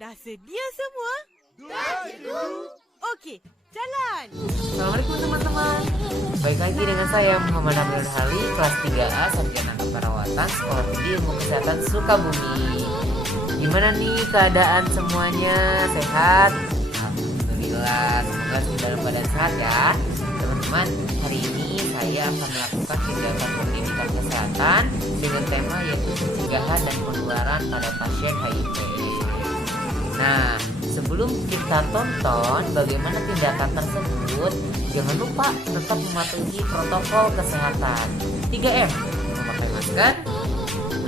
Dah sedia semua? Dah, Cikgu. Okey, jalan! Assalamualaikum teman-teman. Baik lagi dengan saya Muhammad Abdul Hali, kelas 3A Sarjana Keperawatan Sekolah Tinggi Ilmu Kesehatan Sukabumi. Gimana nih keadaan semuanya? Sehat? Alhamdulillah, semoga dalam keadaan sehat ya. Teman-teman, hari ini saya akan melakukan kegiatan pendidikan kesehatan dengan tema yaitu pencegahan dan penularan pada pasien HIV. Nah, sebelum kita tonton bagaimana tindakan tersebut, jangan lupa tetap mematuhi protokol kesehatan 3M, memakai masker,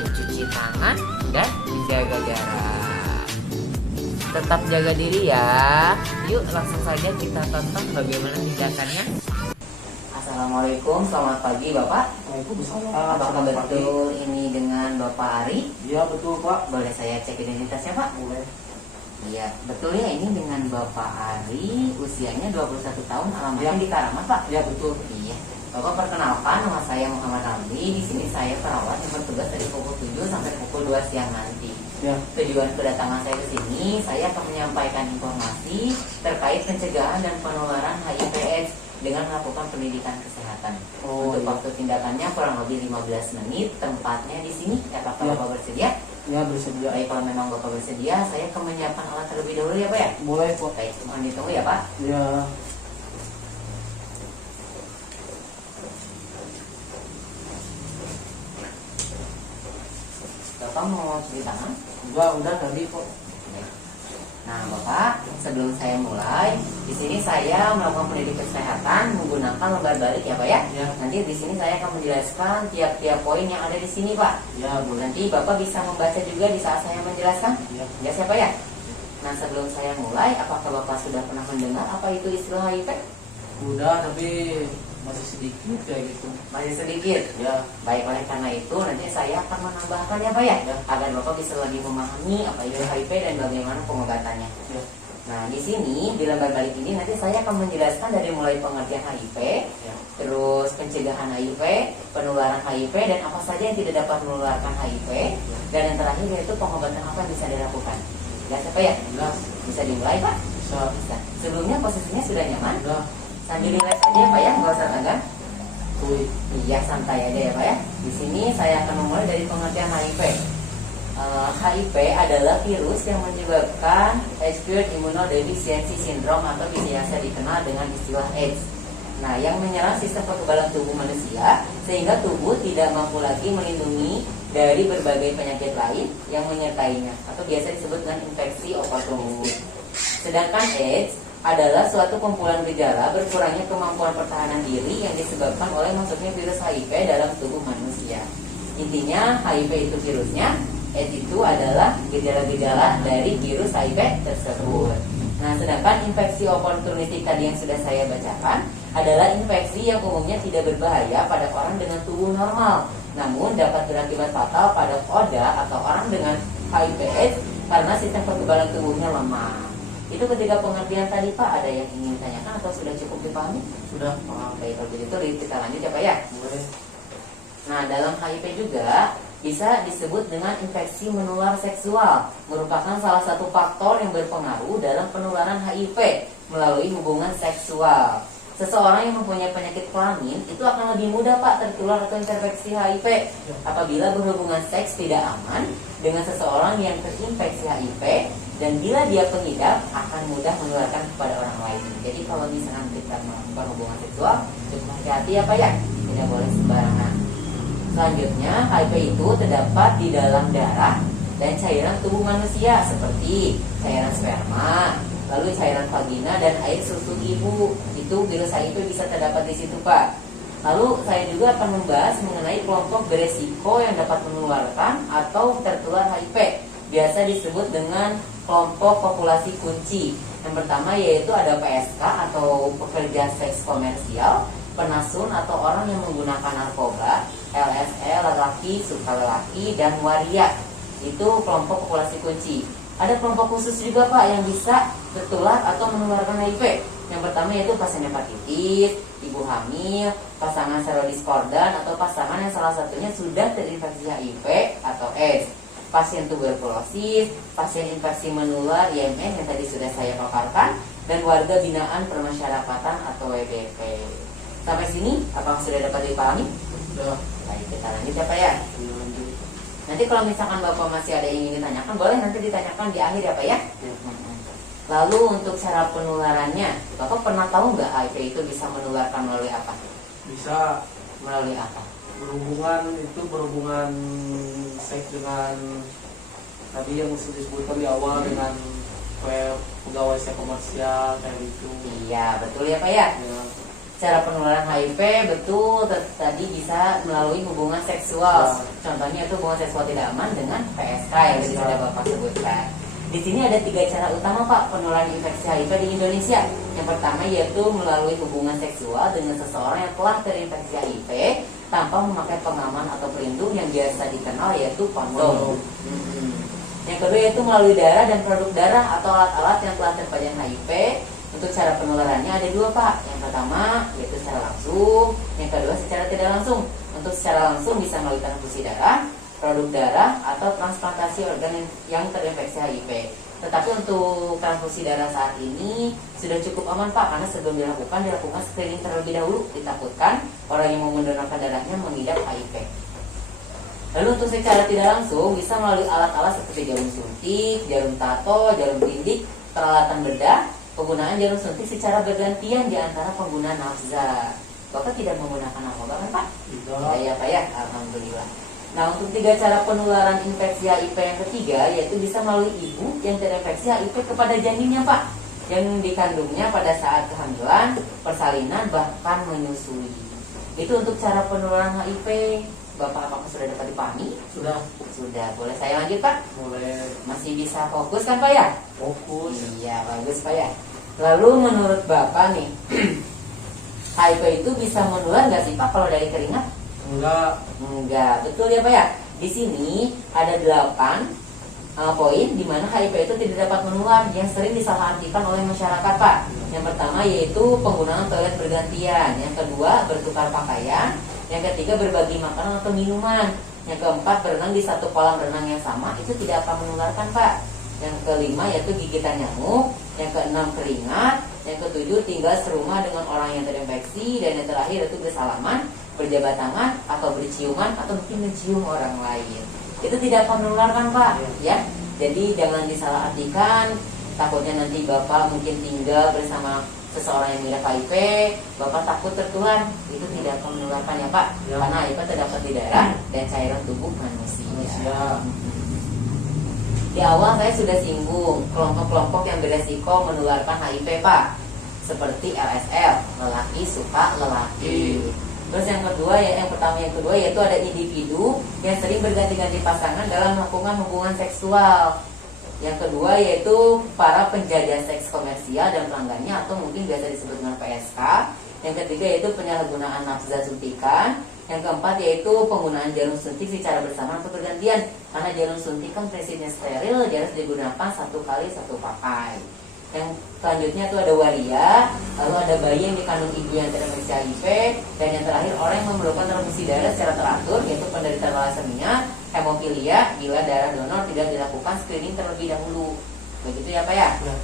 mencuci tangan, dan menjaga jarak. Tetap jaga diri ya. Yuk langsung saja kita tonton bagaimana tindakannya. Assalamualaikum, selamat pagi Bapak. Waalaikumsalam. Apakah betul ini dengan Bapak Ari? Iya betul Pak. Boleh saya cek identitasnya Pak? Boleh. Iya, betul ya, ini dengan Bapak Ari, usianya 21 tahun, alamatnya Ya. di Karamat, Pak. Iya betul. Iya. Bapak perkenalkan, nama saya Muhammad Ali. Di sini saya perawat yang bertugas dari pukul 7 sampai pukul 2 siang nanti. Ya. Tujuan kedatangan saya ke sini, saya akan menyampaikan informasi terkait pencegahan dan penularan HIV/AIDS dengan melakukan pendidikan kesehatan. Oh, Untuk iya. waktu tindakannya kurang lebih 15 menit, tempatnya di sini. Apakah Ya. Bapak bersedia? Ya bersedia. Baik, kalau memang Bapak bersedia, saya akan menyiapkan alat terlebih dahulu ya Pak ya? Boleh Pak. Baik, mohon ditunggu ya Pak. Ya. Bapak mau cuci tangan? Udah tadi Pak. Nah Bapak, sebelum saya mulai, di sini saya melakukan pendidikan kesehatan menggunakan lembar balik ya Pak ya? Ya. Nanti di sini saya akan menjelaskan tiap-tiap poin yang ada di sini Pak. Ya boleh. Nanti Bapak bisa membaca juga di saat saya menjelaskan. Ya. Ya siapa ya? Nah sebelum saya mulai, apakah Bapak sudah pernah mendengar apa itu istilah HIV? Udah tapi masih sedikit kayak gitu. Masih sedikit. Ya. Baik, oleh karena itu nanti saya akan menambahkan ya Pak ya, Ya. agar Bapak bisa lebih memahami apa itu HIV dan bagaimana pengobatannya. Ya. Nah di sini di lembar balik ini nanti saya akan menjelaskan dari mulai pengertian HIV, Ya. terus pencegahan HIV, penularan HIV dan apa saja yang tidak dapat menularkan HIV, dan yang terakhir yaitu pengobatan apa yang bisa dilakukan. Ya siapa ya? Udah. Bisa dimulai Pak? Bisa. Bisa. Sebelumnya posisinya sudah nyaman? Udah. Sambil relax aja ya Pak ya, nggak usah tegang. Tuh. Iya, santai aja ya Pak ya. Di sini saya akan memulai dari pengertian HIV. HIV adalah virus yang menyebabkan acquired immunodeficiency syndrome atau biasa dikenal dengan istilah AIDS. Nah, yang menyerang sistem kekebalan tubuh manusia sehingga tubuh tidak mampu lagi melindungi dari berbagai penyakit lain yang menyertainya atau biasa disebut dengan infeksi oportunistik. Sedangkan AIDS adalah suatu kumpulan gejala berkurangnya kemampuan pertahanan diri yang disebabkan oleh masuknya virus HIV dalam tubuh manusia. Intinya HIV itu virusnya, AIDS itu adalah gejala-gejala dari virus HIV tersebut. Nah, sedangkan infeksi oportunistik tadi yang sudah saya bacakan adalah infeksi yang umumnya tidak berbahaya pada orang dengan tubuh normal, namun dapat berakibat fatal pada ODA atau orang dengan HIV/AIDS karena sistem kekebalan tubuhnya lemah. Itu ketika pengertian tadi Pak, ada yang ingin ditanyakan atau sudah cukup dipahami? Sudah. Baik, kalau begitu kita lanjut ya Pak ya. Boleh. Nah, dalam HIV juga bisa disebut dengan infeksi menular seksual, merupakan salah satu faktor yang berpengaruh dalam penularan HIV melalui hubungan seksual. Seseorang yang mempunyai penyakit kelamin itu akan lebih mudah Pak tertular atau terinfeksi HIV apabila berhubungan seks tidak aman dengan seseorang yang terinfeksi HIV, dan bila dia pengidap akan mudah menularkan kepada orang lain. Jadi kalau misalkan kita melakukan hubungan seksual, cukup hati-hati ya Pak ya, tidak boleh sembarangan. Selanjutnya, HIV itu terdapat di dalam darah dan cairan tubuh manusia seperti cairan sperma, lalu cairan vagina dan air susu ibu. Itu virus HIV bisa terdapat di situ Pak. Lalu saya juga akan membahas mengenai kelompok beresiko yang dapat menularkan atau tertular HIV. Biasa disebut dengan kelompok populasi kunci. Yang pertama yaitu ada PSK atau pekerja seks komersial, penasun atau orang yang menggunakan narkoba, LSE lelaki, suka lelaki, dan waria. Itu kelompok populasi kunci. Ada kelompok khusus juga Pak yang bisa tertular atau menularkan HIV. Yang pertama yaitu pasien hepatitis, ibu hamil, pasangan serodiskordan atau pasangan yang salah satunya sudah terinfeksi HIV atau AIDS. pasien tuberkulosis, pasien infeksi menular IMN yang tadi sudah saya paparkan, dan warga binaan permasyarakatan atau WBP. Sampai sini, apakah sudah dapat dipahami? Sudah. Baik, kita lanjut ya Pak ya. Lanjut. Nanti kalau misalkan Bapak masih ada yang ingin ditanyakan, boleh nanti ditanyakan di akhir ya Pak ya. Ya. Lalu untuk cara penularannya, Bapak pernah tahu nggak HIV itu bisa menularkan melalui apa? Bisa Melalui apa? berhubungan seks dengan tadi yang sudah disebutkan di awal dengan pegawai seks komersial kayak gitu. Iya, betul ya Pak ya. Ya. Cara penularan HIV betul tadi bisa melalui hubungan seksual. Ya. Contohnya itu hubungan seksual tidak aman dengan PSK yang tadi sudah Bapak sebutkan. Di sini ada 3 cara utama Pak penularan infeksi HIV di Indonesia. Yang pertama yaitu melalui hubungan seksual dengan seseorang yang telah terinfeksi HIV tanpa memakai pengaman atau pelindung yang biasa dikenal yaitu kondom. Yang kedua yaitu melalui darah dan produk darah atau alat-alat yang telah terpajang HIV. Untuk cara penularannya ada 2 Pak. Yang pertama yaitu secara langsung, yang kedua secara tidak langsung. Untuk secara langsung bisa melalui transfusi darah, produk darah, atau transplantasi organ yang terinfeksi HIV. Tetapi untuk transfusi darah saat ini sudah cukup aman Pak, karena sebelum dilakukan screening terlebih dahulu. Ditakutkan orang yang mau mendonorkan darahnya mengidap HIV. Lalu untuk secara tidak langsung bisa melalui alat-alat seperti jarum suntik, jarum tato, jarum tindik, peralatan bedah. Penggunaan jarum suntik secara bergantian di antara pengguna nafza. Bapak tidak menggunakan narkoba kan Pak? Tidak. Ya Pak ya, alhamdulillah. Nah untuk 3 cara penularan infeksi HIV yang ketiga yaitu bisa melalui ibu yang terinfeksi HIV kepada janinnya Pak, yang dikandungnya pada saat kehamilan, persalinan, bahkan menyusui. Itu untuk cara penularan HIV. Bapak apakah sudah dapat dipahami? Sudah. Sudah. Boleh saya lanjut Pak? Boleh. Masih bisa fokus kan Pak ya? Fokus. Iya bagus Pak ya. Lalu menurut Bapak nih HIV itu bisa menular nggak sih Pak kalau dari keringat? Enggak, betul ya Pak ya. Di sini ada 8 poin di mana HIV itu tidak dapat menular yang sering disalahartikan oleh masyarakat Pak. Yang pertama yaitu penggunaan toilet bergantian, yang kedua bertukar pakaian, yang ketiga berbagi makanan atau minuman, yang keempat berenang di satu kolam renang yang sama itu tidak akan menularkan Pak. Yang kelima yaitu gigitan nyamuk, yang keenam keringat, yang ketujuh tinggal serumah dengan orang yang terinfeksi, dan yang terakhir itu bersalaman, berjabat tangan, atau berciuman, atau mungkin mencium orang lain. Itu tidak akan menularkan Pak, ya. Jadi jangan disalahartikan. Takutnya nanti Bapak mungkin tinggal bersama seseorang yang mengidap HIV, Bapak takut tertular. Itu tidak akan menularkan ya Pak, Ya. karena HIV terdapat di darah dan cairan tubuh manusia. Di awal saya sudah singgung kelompok-kelompok yang beresiko menularkan HIV Pak, seperti LSL, lelaki suka lelaki. Terus yang kedua yang kedua yaitu ada individu yang sering berganti-ganti pasangan dalam melakukan hubungan seksual. Yang kedua yaitu para penjajah seks komersial dan pelanggannya atau mungkin biasa disebut dengan PSK. Yang ketiga yaitu penyalahgunaan nafza suntikan. Yang keempat yaitu penggunaan jarum suntik secara bersama atau bergantian. Karena jarum suntik kan prinsipnya steril, dia harus digunakan 1 kali 1 pakai. Yang selanjutnya itu ada waria, lalu ada bayi yang dikandung ibu yang terinfeksi HIV, dan yang terakhir orang yang memerlukan transfusi darah secara teratur yaitu penderita thalassemia, hemofilia bila darah donor tidak dilakukan screening terlebih dahulu. Begitu ya Pak ya? Ya.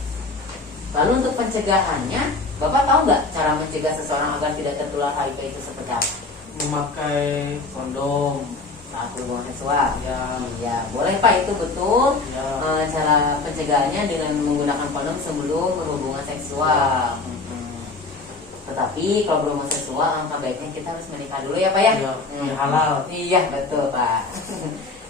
Lalu untuk pencegahannya, Bapak tahu nggak cara mencegah seseorang agar tidak tertular HIV itu seperti apa? Memakai kondom. Saat hubungan seksual. Ya. Iya, boleh Pak, itu betul. Ya. Cara pencegahannya dengan menggunakan kondom sebelum berhubungan seksual. Tetapi kalau berhubungan seksual, angka baiknya kita harus menikah dulu ya Pak ya. Ya, ya, halal. Iya betul Pak.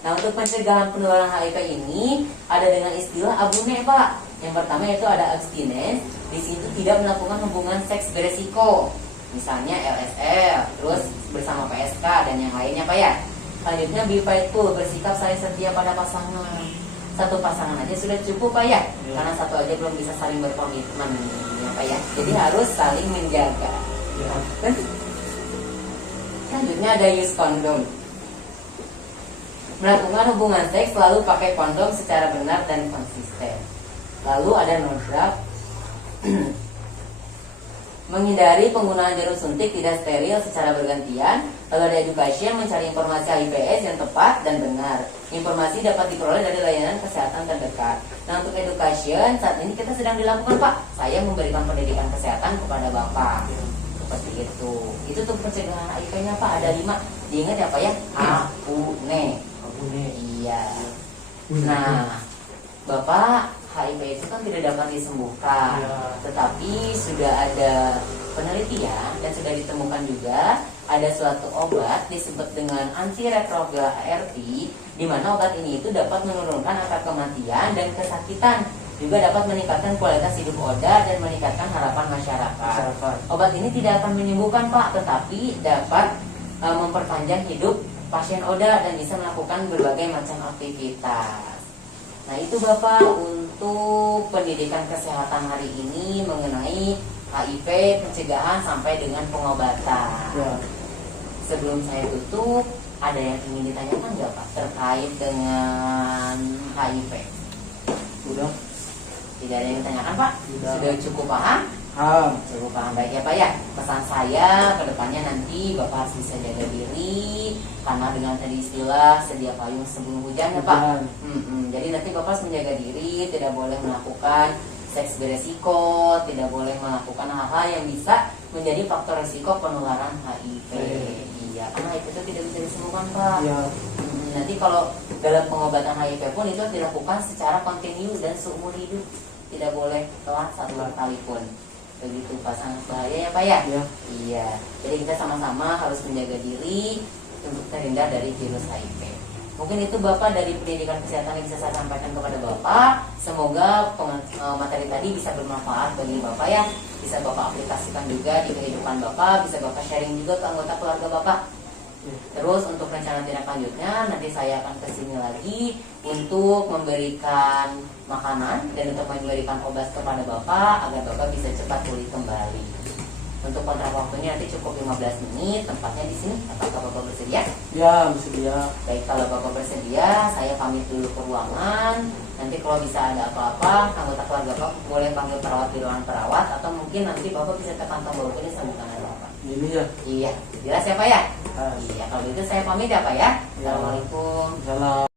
Nah untuk pencegahan penularan HIV ini ada dengan istilah abune Pak. Yang pertama yaitu ada abstinence. Di situ tidak melakukan hubungan seks beresiko, misalnya LSL, terus bersama PSK dan yang lainnya Pak ya. Selanjutnya be faithful, bersikap saling setia pada pasangan. 1 pasangan aja sudah cukup Pak ya, karena 1 aja belum bisa saling berkomitmen ya Pak ya. Jadi harus saling menjaga. Ya. Selanjutnya ada use kondom. Melakukan hubungan seks selalu pakai kondom secara benar dan konsisten. Lalu ada no drug. menghindari penggunaan jarum suntik tidak steril secara bergantian. Lalu ada education, mencari informasi HIVS yang tepat dan benar. Informasi dapat diperoleh dari layanan kesehatan terdekat. Nah, untuk education saat ini kita sedang dilakukan, Pak. Saya memberikan pendidikan kesehatan kepada Bapak. Seperti itu. Itu untuk pencegahan HIV-nya, Pak. Ada 5. Diingat ya, Pak ya. AUNE. Iya. Nah, Bapak, HIV itu kan tidak dapat disembuhkan, tetapi sudah ada penelitian dan sudah ditemukan juga ada suatu obat disebut dengan antiretroviral ART, di mana obat ini itu dapat menurunkan angka kematian dan kesakitan, juga dapat meningkatkan kualitas hidup Oda dan meningkatkan harapan masyarakat. Obat ini tidak akan menyembuhkan, Pak, tetapi dapat memperpanjang hidup pasien Oda dan bisa melakukan berbagai macam aktivitas. Nah, itu Bapak untuk pendidikan kesehatan hari ini mengenai HIV, pencegahan sampai dengan pengobatan. Ya. Sebelum saya tutup, ada yang ingin ditanyakan nggak Pak terkait dengan HIV? Sudah. Tidak ada yang ditanyakan Pak? Tidak. Sudah cukup paham? Cukup paham, baik ya Pak ya. Pesan saya ke depannya nanti Bapak harus bisa jaga diri, karena dengan tadi istilah sedia payung sebelum hujan ya Pak. Jadi nanti Bapak harus menjaga diri, tidak boleh melakukan seks beresiko, tidak boleh melakukan hal-hal yang bisa menjadi faktor risiko penularan HIV. Iya, karena HIV itu tidak bisa disembuhkan Pak. Ya. Nanti kalau dalam pengobatan HIV pun itu harus dilakukan secara kontinu dan seumur hidup, tidak boleh telat satu kali pun. Begitu Pak, sangat bahaya ya Pak ya? Ya. Iya, jadi kita sama-sama harus menjaga diri untuk terhindar dari virus HIV. Mungkin itu Bapak dari pendidikan kesehatan yang bisa saya sampaikan kepada Bapak. Semoga materi tadi bisa bermanfaat bagi Bapak ya. Bisa Bapak aplikasikan juga di kehidupan Bapak, bisa Bapak sharing juga ke anggota keluarga Bapak. Terus untuk rencana tindak lanjutnya nanti saya akan kesini lagi untuk memberikan makanan dan untuk memberikan obat kepada Bapak agar Bapak bisa cepat pulih kembali. Untuk kontrak waktunya nanti cukup 15 menit, tempatnya di sini. Apakah Bapak bersedia? Ya, bersedia. Baik, kalau Bapak bersedia, saya pamit dulu ke ruangan. Nanti kalau bisa ada apa-apa, anggota keluarga Bapak boleh panggil perawat di ruangan perawat, atau mungkin nanti Bapak bisa ke kantong Bapak ini sambil tangan Bapak. Ini ya. Iya, jelas ya Pak ya? Iya, kalau gitu saya pamit ya Pak ya. Assalamualaikum. Salam.